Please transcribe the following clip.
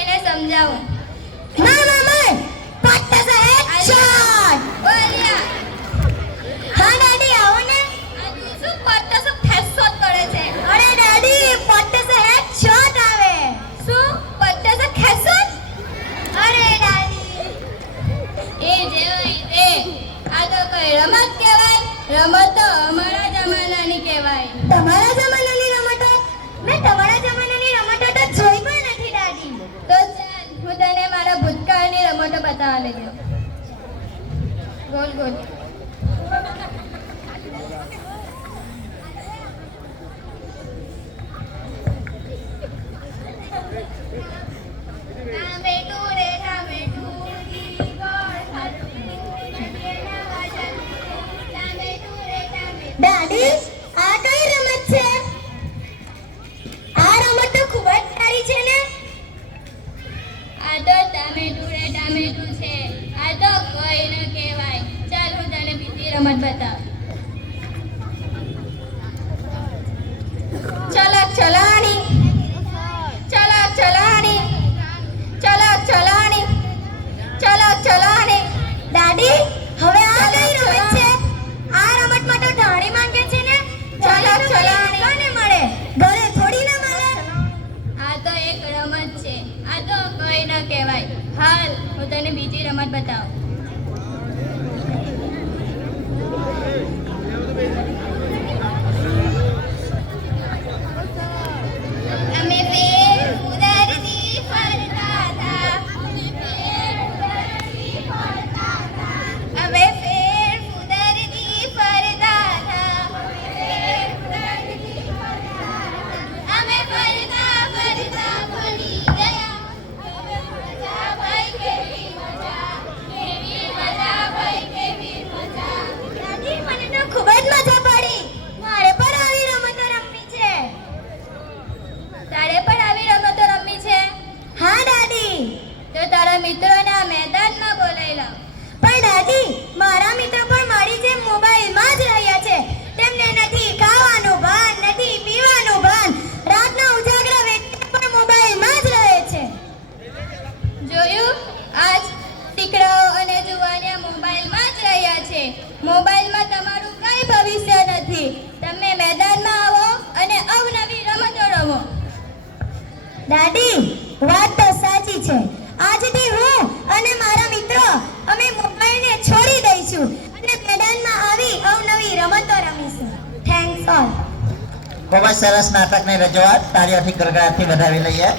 એને સમજાવું. માર પટ્ટા સે હેડશોટ. બોલિયા હા દાદી આવો ને. આ તું શું પટ્ટા સે હેડશોટ કરે છે? અરે દાદી પટ્ટા સે હેડશોટ આવે. શું પટ્ટા સે હેડશોટ? અરે દાદી એ જે હોય એ આ તો કઈ રમત કહેવાય? રમત તો અમારા જમાનાની કહેવાય. તમારા જમાનાની રમતો? મેં તમારા જમાનાની રમતો તો જોઈ પણ નથી દાદી. તો ચાલ હું તને મારા ભૂતકાળની રમતો બતાવવા લઈ જાઉં. Goal goal. દાદી આ કઈ રમત છે? આ રમત તો ખૂબ જ સારી છે ને. આ તો ટામેટું રે ટામેટું છે. આ તો કોઈ ન કહેવાય. ચાલ હું તને બીજી રમત બતાવું. ચલક ચલાણી ચલક ચલાણી ચલક ચલાણી ચલક ચલાણી. દાદી હવે આ કઈ રમત છે? આ રમતમાં તો ધાણી માંગે છે ને. ચલક ચલાણી. કોને મળે? ઘરે થોડી ના મળે. આ તો એક રમત છે. આ તો કોઈ ન કહેવાય. હાલ હું તને બીજી રમત બતાવું. અમે પેર ઉદરથી ફરતા હતા. અમે પેર ઉદરથી ફરતા હતા. અમે ફરતા ફરતા ભૂલી ગયા. મજા ભાઈ કેવી મજા. કેવી મજા ભાઈ કેવી મજા. દાદી મને તો ખૂબ જ મજા પડી. મારે પણ આવી રમતો રમવી છે. તારે પણ આવી રમતો રમવી છે? હા દાદી. તો તારા મિત્રોને આ મેદાનમાં બોલાવી લાવ. પણ દાદી મારા મિત્રો પણ મારી જેમ મોબાઈલમાં જ રહ્યા છે. તેમને નથી ખાવાનું ભાન, નથી પીવાનું ભાન. રાતના ઉજાગરા વેઠતા પણ મોબાઈલમાં જ રહે છે. જોયું? આજ દીકરાઓ અને જુવાનિયા મોબાઈલમાં જ રહ્યા છે. મોબાઈલમાં તમારું કઈ ભવિષ્ય નથી. તમે મેદાનમાં આવો અને અવનવી રમતો રમો. દાદી વાત તો સાચી છે. આજથી હું અને મારા મિત્રો અમે મોબાઈલને છોડી દઈશું અને મેદાનમાં આવી અવનવી રમતો રમીશું. Thanks all. ખૂબ જ સરસ નાટકની રજૂઆત તાળીઓથી ગરગડાટથી વધાવી લઈએ.